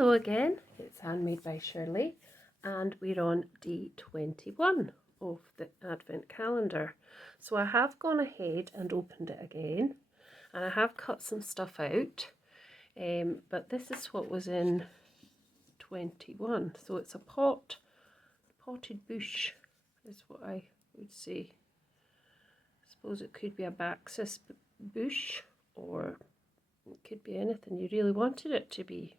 Hello again, it's Handmade by Shirley and we're on day 21 of the Advent calendar. So I have gone ahead and opened it again and I have cut some stuff out, but this is what was in 21. So it's a potted bush is what I would say. I suppose it could be a Baxus bush or it could be anything you really wanted it to be.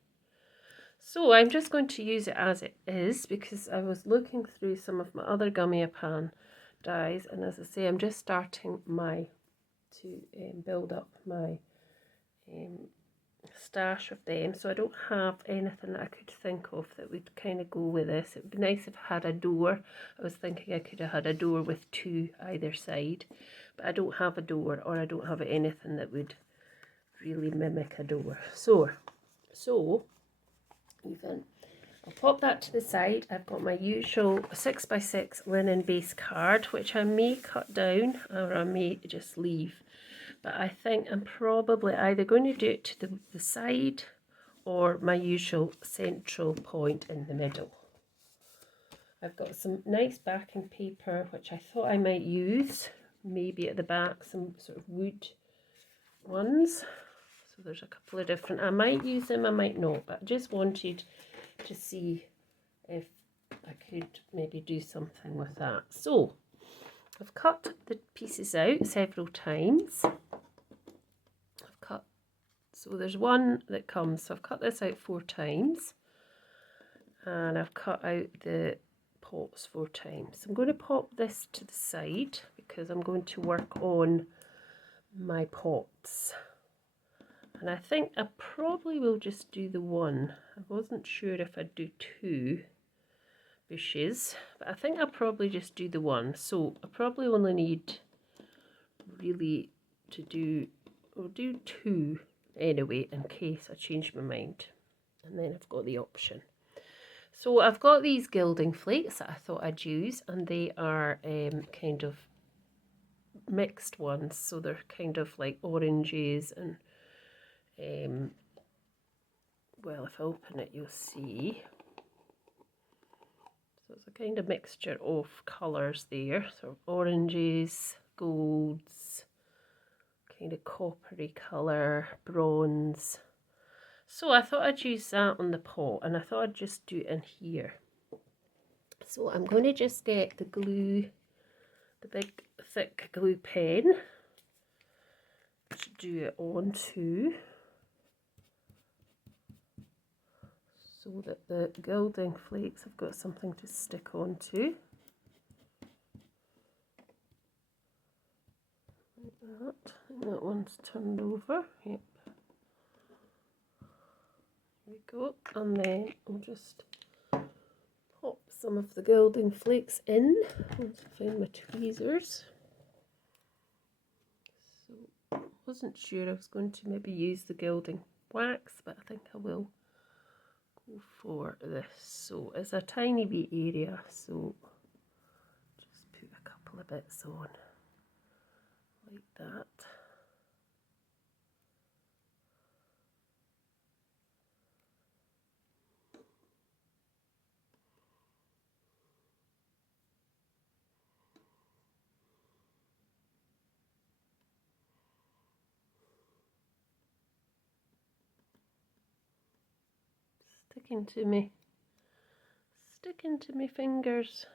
So I'm just going to use it as it is because I was looking through some of my other Gummiapan dies, and as I say, I'm just starting to build up my stash of them. So I don't have anything that I could think of that would kind of go with this. It would be nice if I had a door. I was thinking I could have had a door with two either side, but I don't have a door, or I don't have anything that would really mimic a door. So even I'll pop that to the side. I've got my usual 6x6 linen base card, which I may cut down or I may just leave, but I think I'm probably either going to do it to the side or my usual central point in the middle. I've got some nice backing paper which I thought I might use, maybe at the back some sort of wood ones. So there's a couple of different, I might use them, I might not, but I just wanted to see if I could maybe do something with that. So I've cut the pieces out several times. So there's one that comes, so I've cut this out 4 times and I've cut out the pots 4 times. I'm going to pop this to the side because I'm going to work on my pots. And I think I probably will just do the one. I wasn't sure if I'd do 2 bushes, but I think I'll probably just do the one. So I probably only need really to do, I'll do 2 anyway in case I change my mind. And then I've got the option. So I've got these gilding flakes that I thought I'd use, and they are kind of mixed ones. So they're kind of like oranges and well, if I open it you'll see, so it's a kind of mixture of colours there, so oranges, golds, kind of coppery colour, bronze. So I thought I'd use that on the pot, and I thought I'd just do it in here. So I'm going to just get the glue, the big thick glue pen, to do it onto, so that the gilding flakes have got something to stick onto. Like that. And that one's turned over. Yep. There we go. And then I'll just pop some of the gilding flakes in. Once I find my tweezers. So I wasn't sure I was going to maybe use the gilding wax, but I think I will for this. So it's a tiny wee area, so just put a couple of bits on like that. Sticking to me fingers.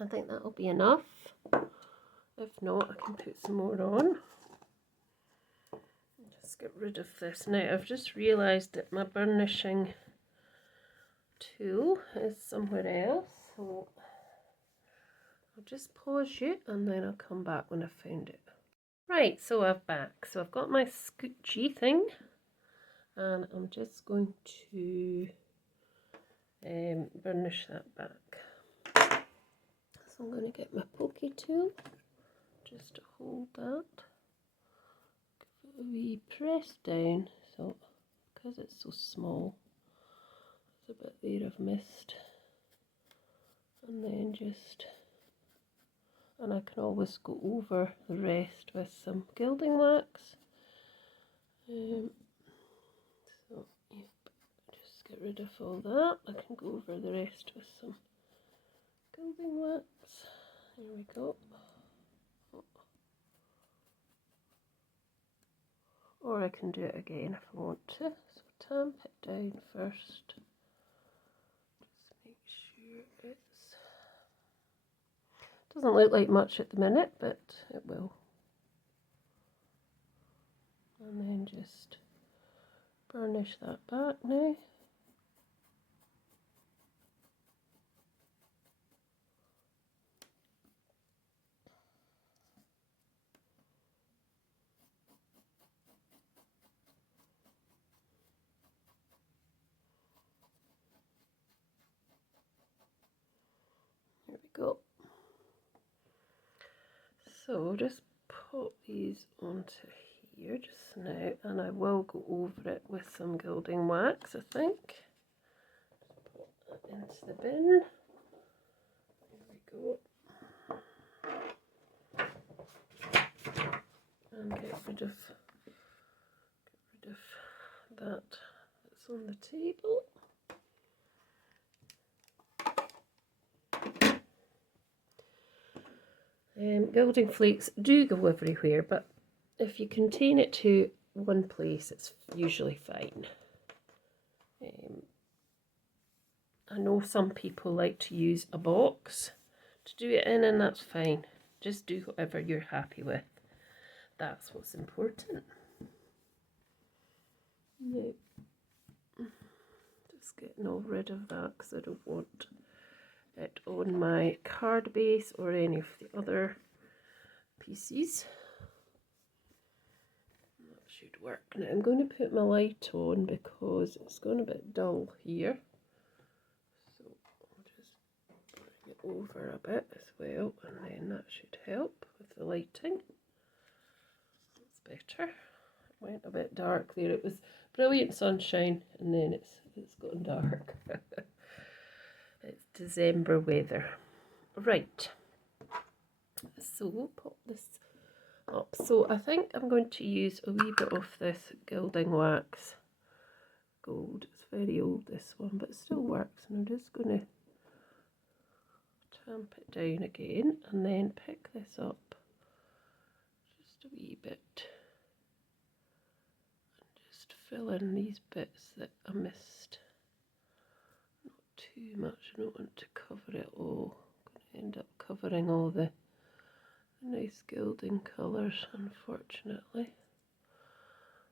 I think that'll be enough. If not, I can put some more on. Just get rid of this. Now I've just realised that my burnishing tool is somewhere else, so I'll just pause you and then I'll come back when I've found it. Right, so I'm back. So I've got my scoochy thing and I'm just going to burnish that back. So I'm going to get my pokey tool just to hold that. Give it a wee press down, so because it's so small, there's a bit there I've missed. And then just, and I can always go over the rest with some gilding wax. So yep, get rid of all that. I can go over the rest with some gilding wax. There we go. Or I can do it again if I want to. So tamp it down first. Just make sure it's... Doesn't look like much at the minute, but it will. And then just burnish that back now. There we go. So just put these onto here just now, and I will go over it with some gilding wax, I think. Just put that into the bin. There we go. And get rid of that that's on the table. Gilding flakes do go everywhere, but if you contain it to one place, it's usually fine. I know some people like to use a box to do it in, and that's fine. Just do whatever you're happy with. That's what's important. No. Just getting all rid of that because I don't want it on my card base or any of the other pieces. That should work. Now I'm going to put my light on because it's gone a bit dull here. So I'll just bring it over a bit as well, and then that should help with the lighting. That's better. It went a bit dark there. It was brilliant sunshine and then it's gone dark. It's December weather. Right. So we'll pop this up. So I think I'm going to use a wee bit of this gilding wax gold. It's very old, this one, but it still works. And I'm just going to tamp it down again and then pick this up just a wee bit and just fill in these bits that I missed. Not too much. I don't want to cover it all. I'm going to end up covering all the nice gilding colours, unfortunately.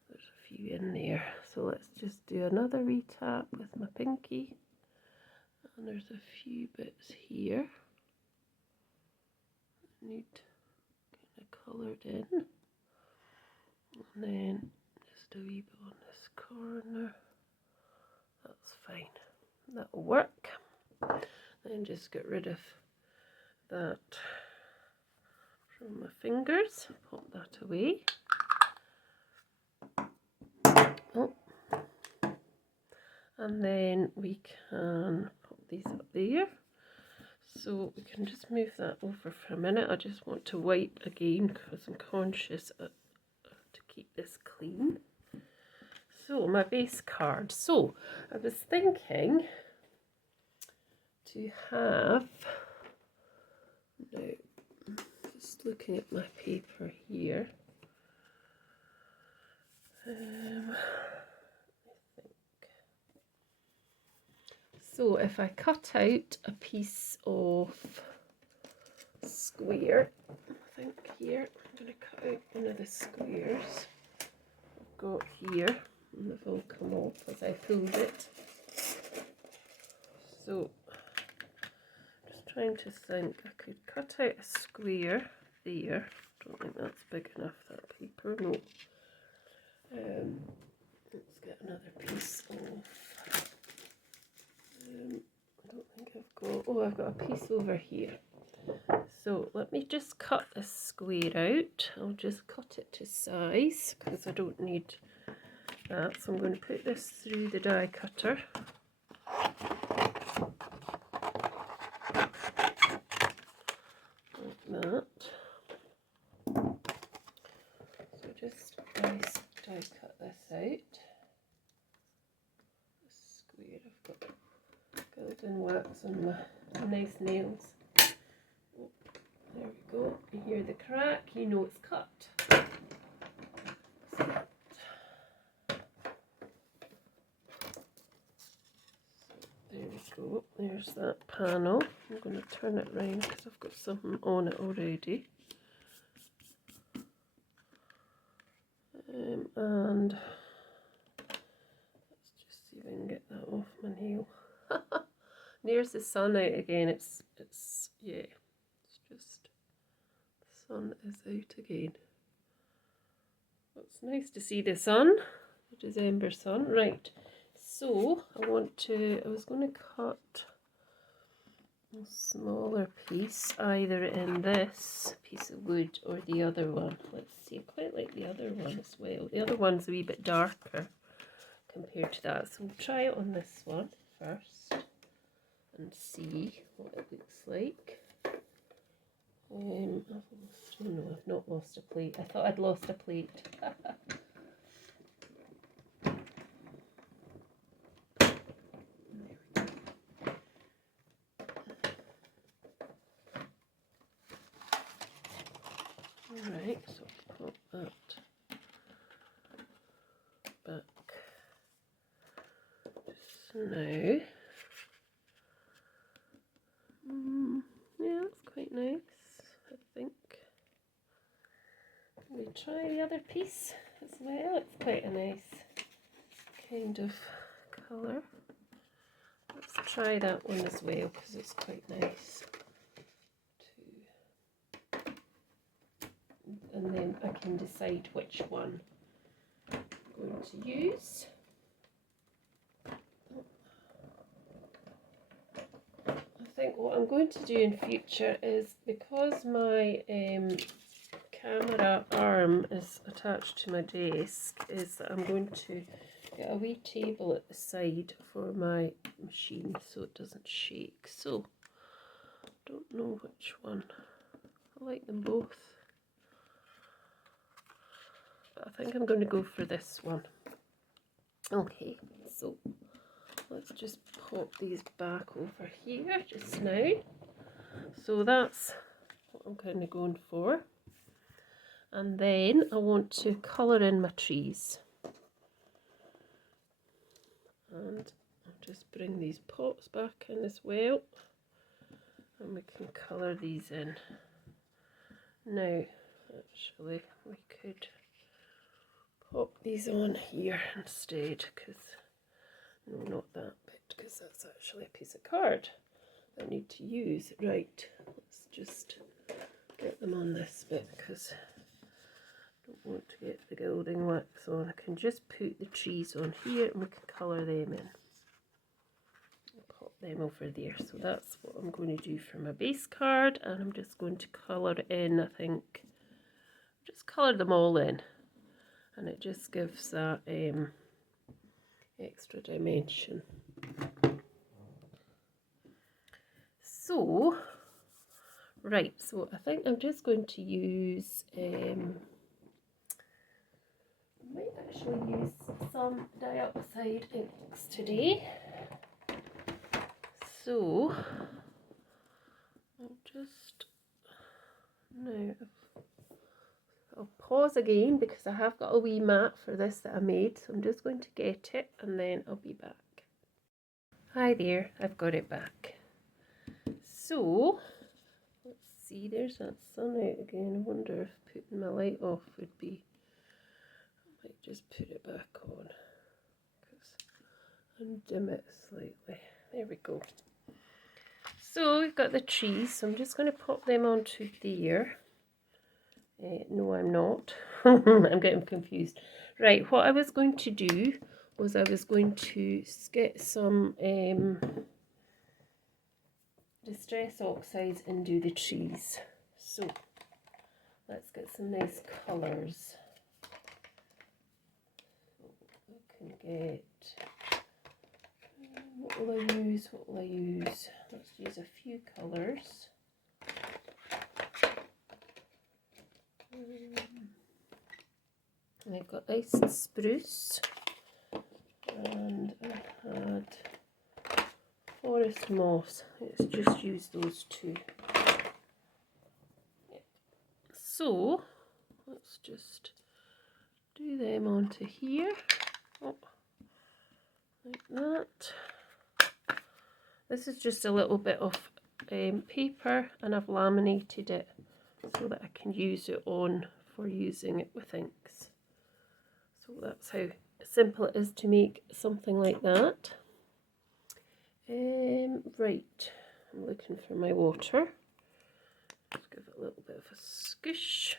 There's a few in there, so let's just do another retap with my pinky, and there's a few bits here that need kind of coloured in, and then just a wee bit on this corner. That's fine, that'll work. Then just get rid of that from my fingers, pop that away. Oh. And then we can pop these up there. So we can just move that over for a minute. I just want to wipe again because I'm conscious to keep this clean. So my base card. So I was thinking to have, now just looking at my paper here. So if I cut out a piece of square, I think here, I'm going to cut out one of the squares I've got here, and they've all come off as I pulled it. So, just trying to think, I could cut out a square there. Don't think that's big enough, that paper, no. Let's get another piece of... I don't think I've got... Oh, I've got a piece over here. So let me just cut this square out. I'll just cut it to size because I don't need that. So I'm going to put this through the die cutter. Like that. So just die cut this out. weird. I've got golden wax on my nice nails. Oh, there we go. You hear the crack, you know it's cut. There we go. There's that panel. I'm going to turn it round because I've got something on it already. And let's just see if I can get that off my nail. There's the sun out again. It's just the sun is out again. It's nice to see the sun, the December sun. Right, so I was going to cut a smaller piece either in this piece of wood or the other one. Let's see, I quite like the other one as well. The other one's a wee bit darker compared to that, so we'll try it on this one first and see what it looks like. I've not lost a plate. I thought I'd lost a plate. Alright, so pop that back just now. Yeah, that's quite nice, I think. We try the other piece as well. It's quite a nice kind of colour. Let's try that one as well because it's quite nice. And then I can decide which one I'm going to use. I think what I'm going to do in future is, because my camera arm is attached to my desk, is that I'm going to get a wee table at the side for my machine so it doesn't shake. So I don't know which one. I like them both, but I think I'm going to go for this one. Okay, so let's just pop these back over here just now. So that's what I'm kind of going for. And then I want to colour in my trees. And I'll just bring these pots back in as well. And we can colour these in. Now, actually, we could pop these on here instead, because, no, not that bit, because that's actually a piece of card I need to use. Right, let's just get them on this bit, because I don't want to get the gilding wax on. I can just put the trees on here and we can colour them in. Pop them over there. So that's what I'm going to do for my base card, and I'm just going to colour in, I think, just colour them all in, and it just gives that extra dimension. So, right, so I think I'm just going to use, I might actually use some dioxide inks today. So, I'll pause again because I have got a wee mat for this that I made. So I'm just going to get it and then I'll be back. Hi there, I've got it back. So, let's see, there's that sun out again. I wonder if putting my light off would be, I might just put it back on and dim it slightly. There we go. So we've got the trees, so I'm just going to pop them onto there. No, I'm not. I'm getting confused. Right, what I was going to do was I was going to get some Distress Oxides and do the trees. So let's get some nice colours. We can get, what will I use? Let's use a few colours. I've got iced spruce, and I had Forest Moss. Let's just use those two. So let's just do them onto here. Oh, like that. This is just a little bit of paper, and I've laminated it so that I can use it on for using it with inks. So that's how simple it is to make something like that. Right, I'm looking for my water. Just give it a little bit of a squish.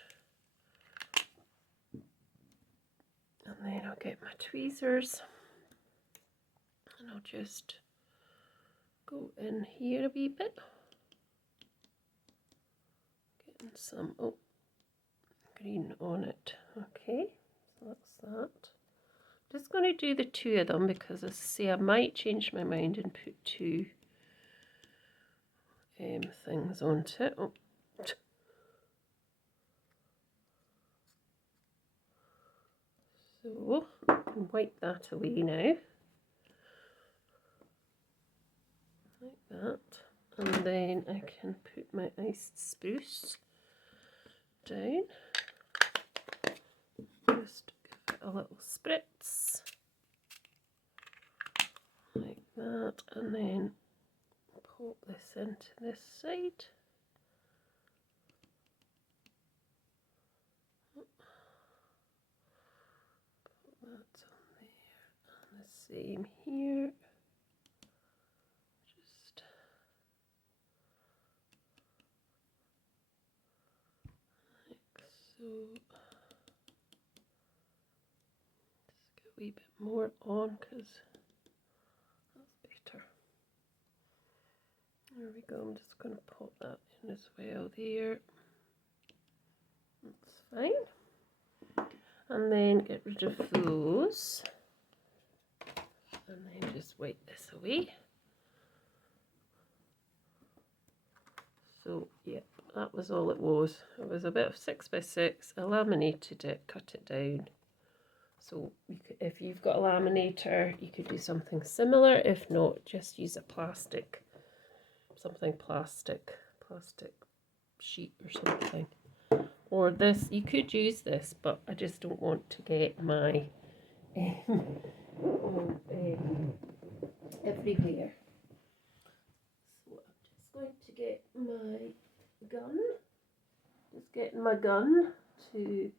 And then I'll get my tweezers and I'll just go in here a wee bit. Getting some green on it. Okay, so that's that. Just going to do the two of them because, as I say, I might change my mind and put two things onto it. Oh. So I can wipe that away now, like that, and then I can put my iced spruce down. Just give it a little spritz, like that, and then pop this into this side. Put that on there, and the same here. Just like so. Just get a wee bit more on because that's better. There we go. I'm just going to pop that in as well there. That's fine. And then get rid of those. And then just wipe this away. So, yep, that was all it was. It was a bit of 6x6. I laminated it, cut it down. So you could, if you've got a laminator, you could do something similar. If not, just use a plastic, plastic sheet or something. Or this, you could use this, but I just don't want to get my everywhere. So I'm just going to get my gun. Just getting my gun to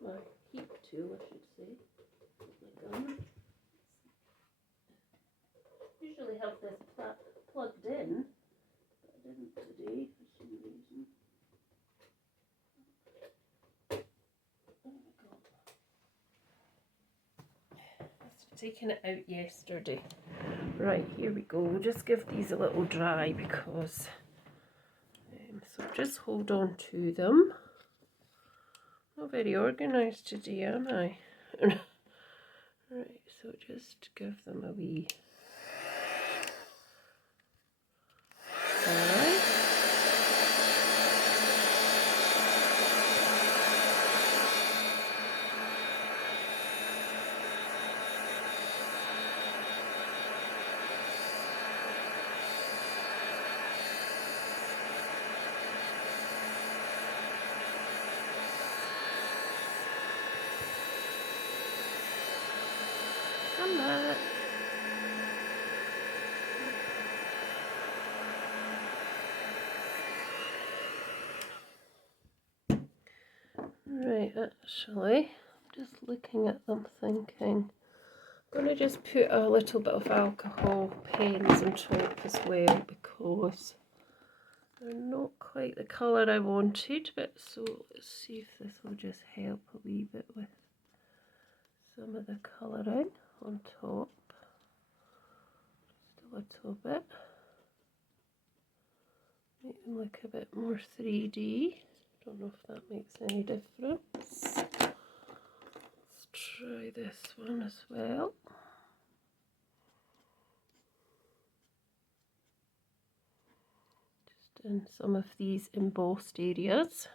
my heat tool, I should say. My gun. Usually have this plugged in, but I didn't today for some reason. There we go. Must have taken it out yesterday. Right, here we go. We'll just give these a little dry because so just hold on to them. Not very organised today, am I? Right, so just give them a wee dry. Come back. Right, actually, I'm just looking at them thinking, I'm going to just put a little bit of alcohol pens on top as well because they're not quite the colour I wanted, but so let's see if this will just help a wee bit with some of the colouring on top. Just a little bit. Make them look a bit more 3D. Don't know if that makes any difference. Let's try this one as well. Just in some of these embossed areas.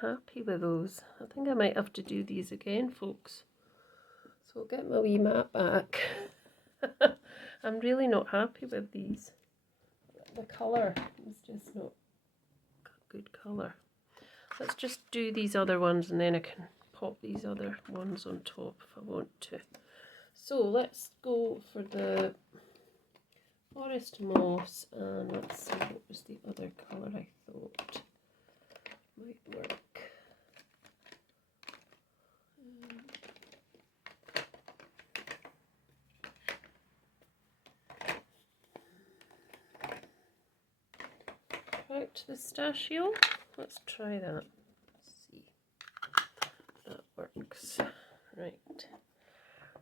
happy with those. I think I might have to do these again, folks. So I'll get my wee mat back. I'm really not happy with these. The colour is just not good colour. Let's just do these other ones and then I can pop these other ones on top if I want to. So let's go for the forest moss, and let's see what was the other colour I thought might work. Out pistachio. Let's try that. Let's see if that works. Right.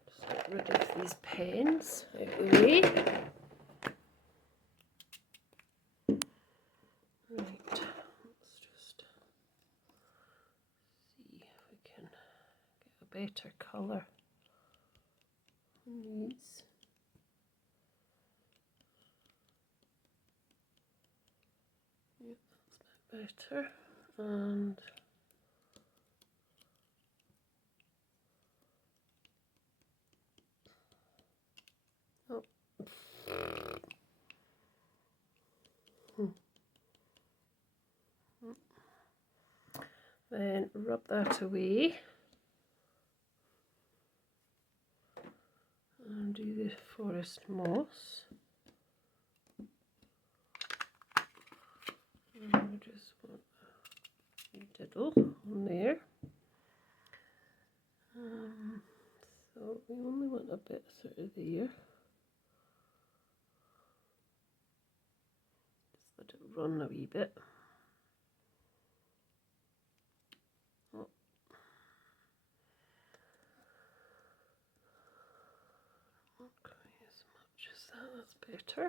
Just get rid of these pens out of the way. Right. Let's just see if we can get a better colour on these. Yep, that's a bit better. And oh. Then rub that away and do the forest moss. And we just want a diddle on there. So we only want a bit sort of there. Just let it run a wee bit. Oh. Not quite as much as that, that's better.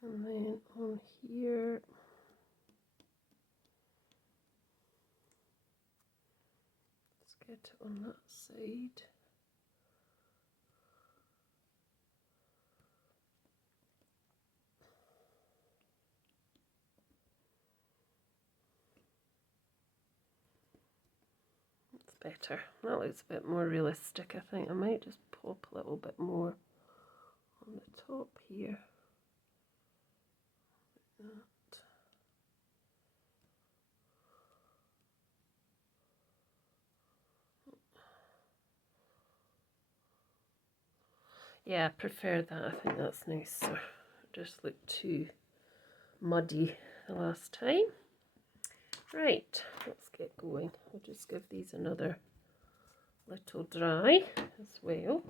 And then on here, let's get it on that side. Better. That looks a bit more realistic. I think I might just pop a little bit more on the top here. Like that. Yeah, I prefer that. I think that's nicer. It just looked too muddy the last time. Right, let's get going. I'll just give these another little dry as well.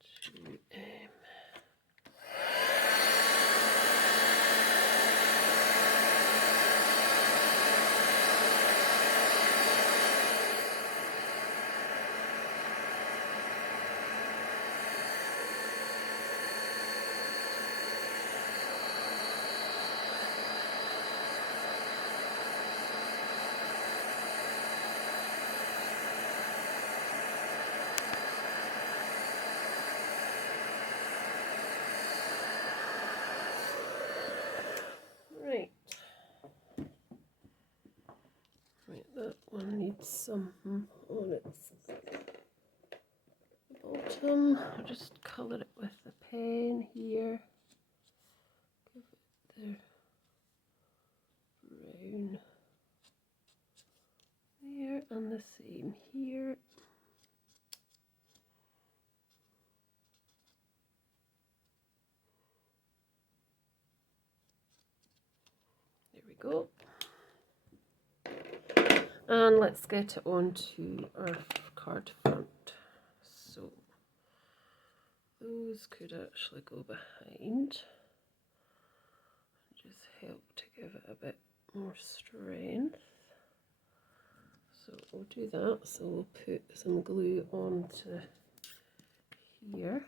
Just to, right, that one needs some on its bottom. I'll just colour it with the pen here. Give it the brown there and the same here. There we go. And let's get it onto our card front. So those could actually go behind. Just help to give it a bit more strength. So we'll do that. So we'll put some glue onto here.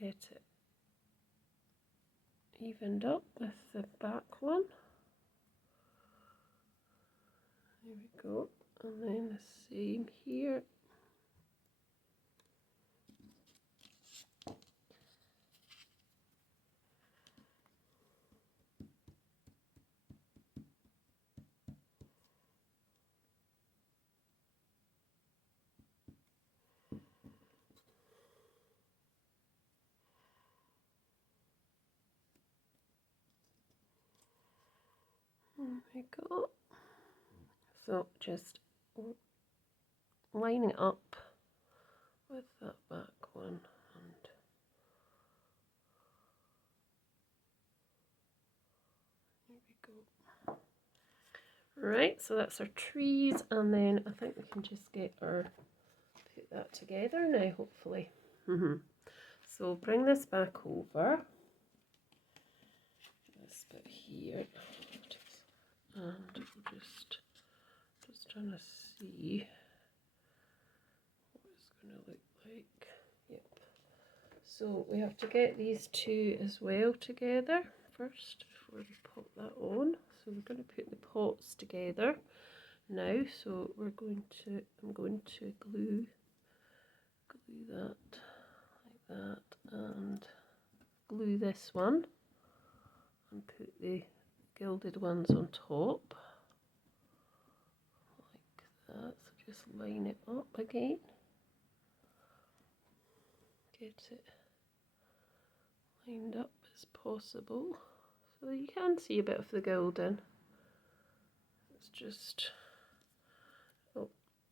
get it evened up with the back one. There we go. And then the same here. There we go. So just line it up with that back one, and there we go. Right, so that's our trees, and then I think we can just get our put that together now, hopefully. So bring this back over, this bit here, and we'll just trying to see what it's going to look like. Yep. So we have to get these two as well together first before we pop that on. So we're going to put the pots together now. So we're going to, I'm going to glue that like that, and glue this one and put the gilded ones on top like that. So just line it up again, get it lined up as possible so you can see a bit of the gilding. It's just, oh,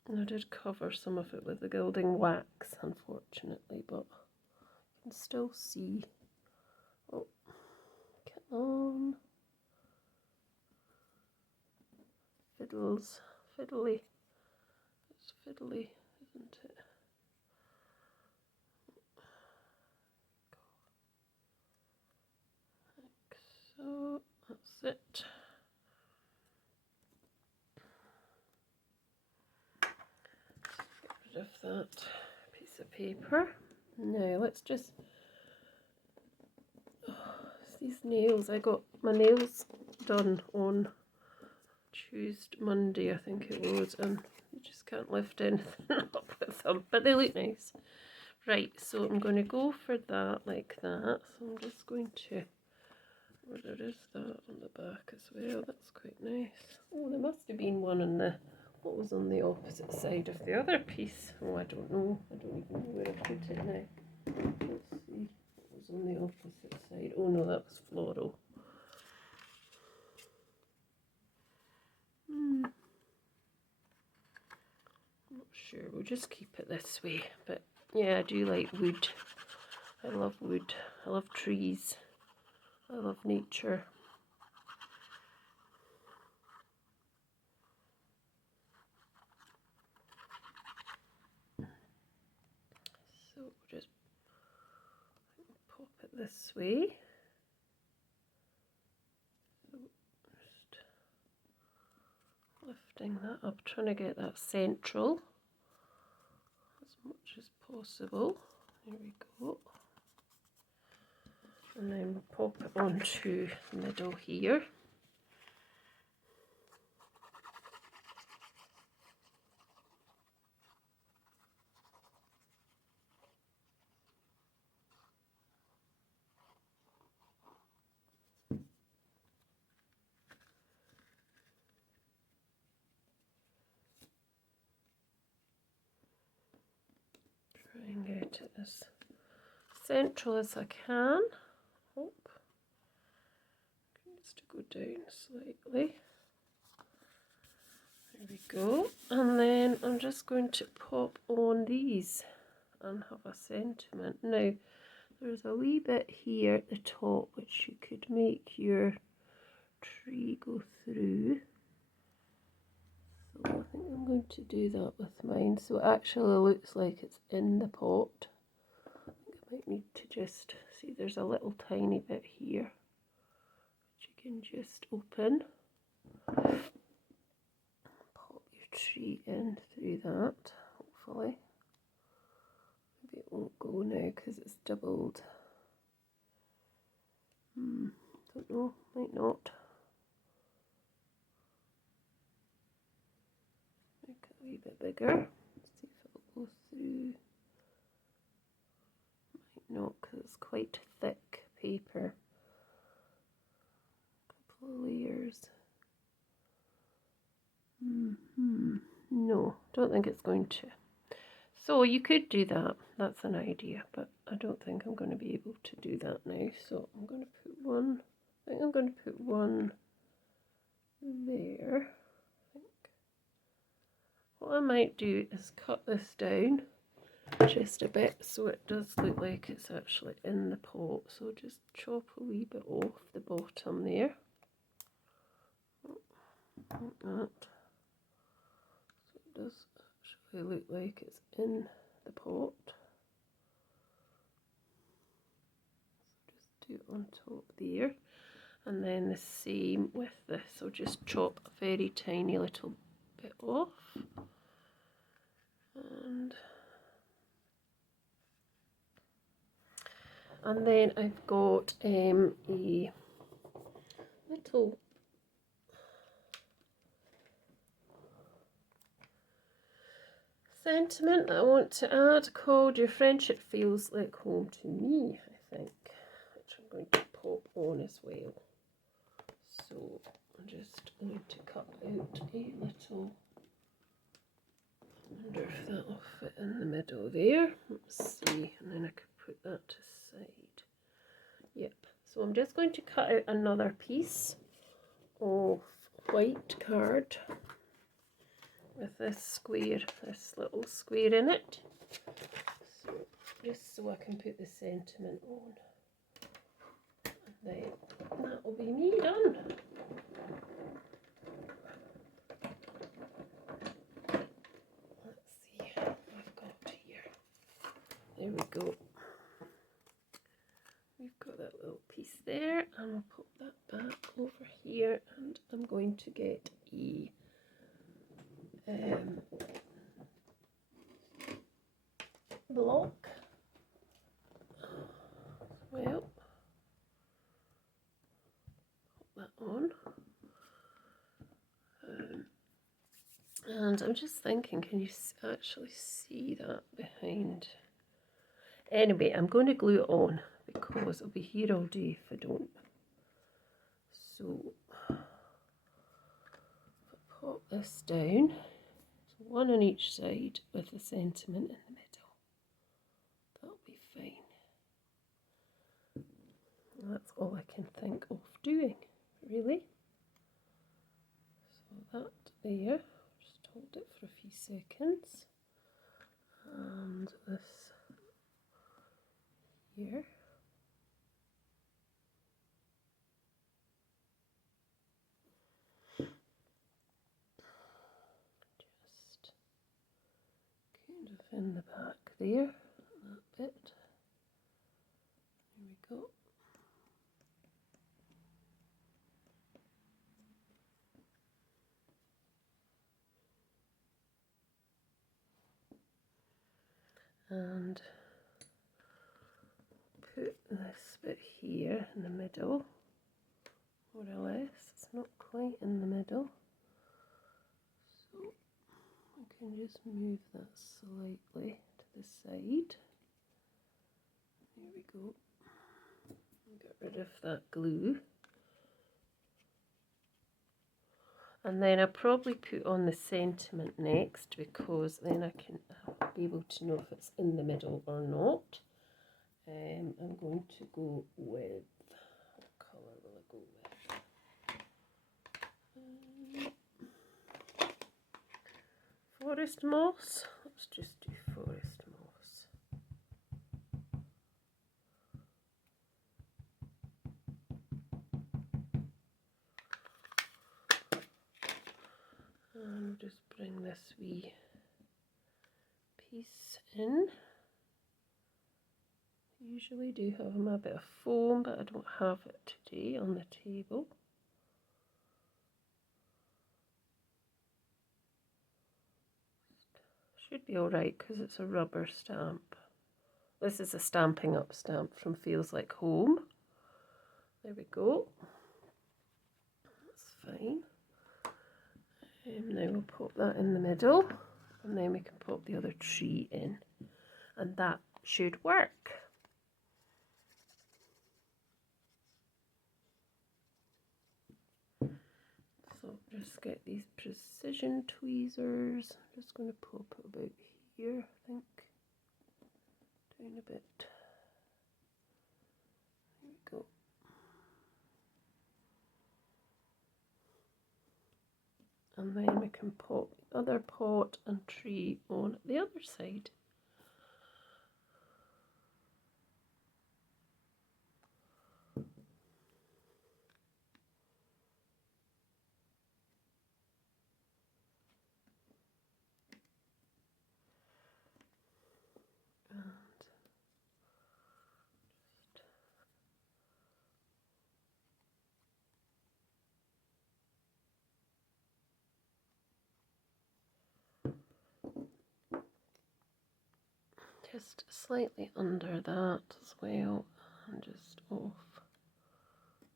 I did cover some of it with the gilding wax, unfortunately, but you can still see. Oh, come on. Fiddly. It's fiddly, isn't it? Like so, that's it. Get rid of that piece of paper. Now let's just, these nails, I got my nails done on Monday I think it was, and you just can't lift anything up with them, but they look nice. Right, so I'm going to go for that like that. So I'm just going to, where there is that on the back as well, that's quite nice. Oh, there must have been one on the, what was on the opposite side of the other piece? Oh, I don't know. I don't even know where I put it now. Let's see what was on the opposite side. Oh no, that was floral. Not sure, we'll just keep it this way. But yeah, I do like wood. I love wood. I love trees. I love nature. So just pop it this way. So just lifting that up, trying to get that central as much as possible. There we go. And then we'll pop it onto the middle here. Try and get it as central as I can. Hope. Just to go down slightly. There we go. And then I'm just going to pop on these and have a sentiment. Now, there's a wee bit here at the top which you could make your tree go through. So I think I'm going to do that with mine. So it actually looks like it's in the pot. I think I might need to just see, there's a little tiny bit here which you can just open. Pop your tree in through that, hopefully. Maybe it won't go now because it's doubled Don't know, might not. Make it a wee bit bigger. See if it'll go through. Might not, because it's quite thick paper. Couple of layers. No, don't think it's going to. So you could do that. That's an idea, but I don't think I'm going to be able to do that now. So I'm going to put one. I think I'm going to put one there. I think. What I might do is cut this down just a bit so it does look like it's actually in the pot. So just chop a wee bit off the bottom there. Like that. So it does actually look like it's in the pot. So just do it on top there. And then the same with this. So just chop a very tiny little bit off. And then I've got a little sentiment that I want to add called "Your Friendship Feels Like Home to Me," I think, which I'm going to pop on as well. So I'm just going to cut out a little, I wonder if that'll fit in the middle there. Let's see, and then I could put that to the side. Yep, so I'm just going to cut out another piece of white card with this square, this little square in it. So just so I can put the sentiment on. And then that will be me done. Let's see what I've got here. There we go. We've got that little piece there, and I'll put that back over here, and I'm going to get a block. Well, put that on. And I'm just thinking, can you actually see that behind? Anyway, I'm going to glue it on because it'll be here all day if I don't. So, if I pop this down, so one on each side with the sentiment in the middle, that'll be fine. And that's all I can think of doing, really. So that there, just hold it for a few seconds, and this here. Just kind of in the back there, that bit. There we go. And put this bit here in the middle, more or less. It's not quite in the middle, so I can just move that slightly to the side. There we go. Get rid of that glue. And then I'll probably put on the sentiment next, because then I can be able to know if it's in the middle or not. I'm going to go with, what colour will I go with? Forest moss. Let's just do forest moss. And just bring this wee piece in. Usually do have a bit of foam, but I don't have it today on the table. Should be alright because it's a rubber stamp. This is a Stampin' Up stamp from Feels Like Home. There we go. That's fine. Now we'll pop that in the middle, and then we can pop the other tree in, and that should work. So just get these precision tweezers. I'm just going to pop it about here, I think. Down a bit. There we go. And then we can pop the other pot and tree on the other side. Just slightly under that as well, and just off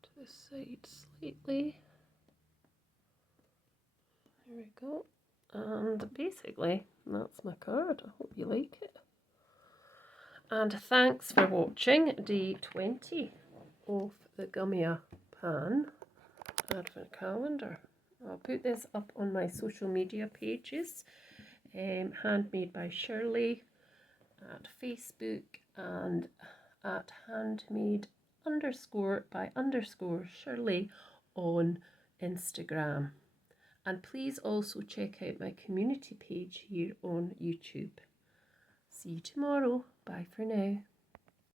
to the side slightly. There we go. And basically, that's my card. I hope you like it. And thanks for watching day 20 of the Gumia Pan Advent Calendar. I'll put this up on my social media pages, Handmade by Shirley at Facebook and at handmade_by_Shirley on Instagram. And please also check out my community page here on YouTube. See you tomorrow. Bye for now.